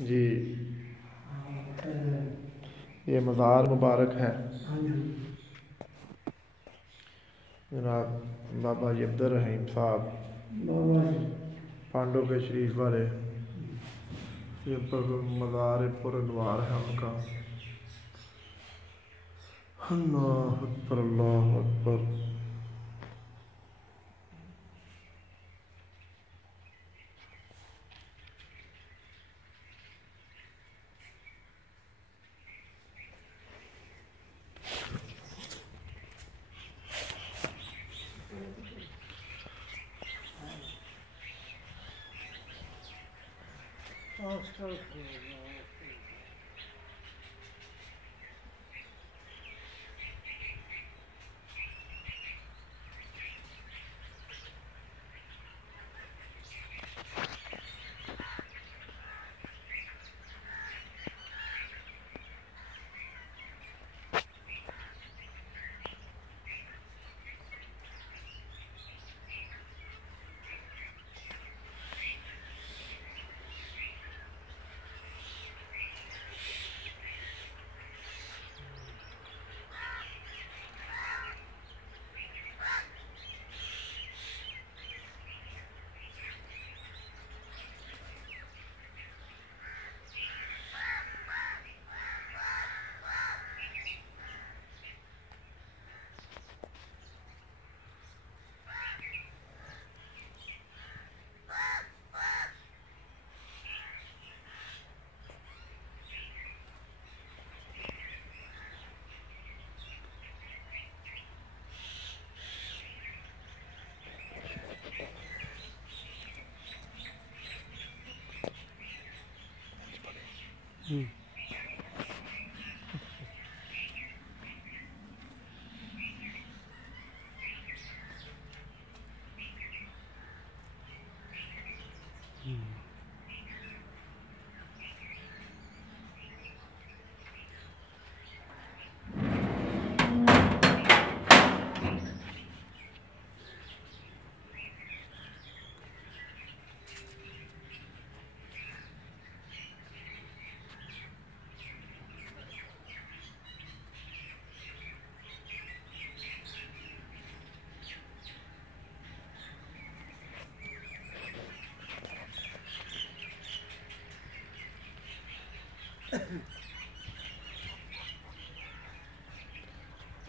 जी, ये मज़ार मुबारक है जनाब बाबा जी अब्दुल रहीम साहब पांडव के शरीफ वाले। ये मज़ार पुरनवार है उनका। अल्लाह अकबर अल्लाह अकबर।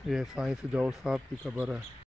ये साइंस जौहर साहब की कब्र है।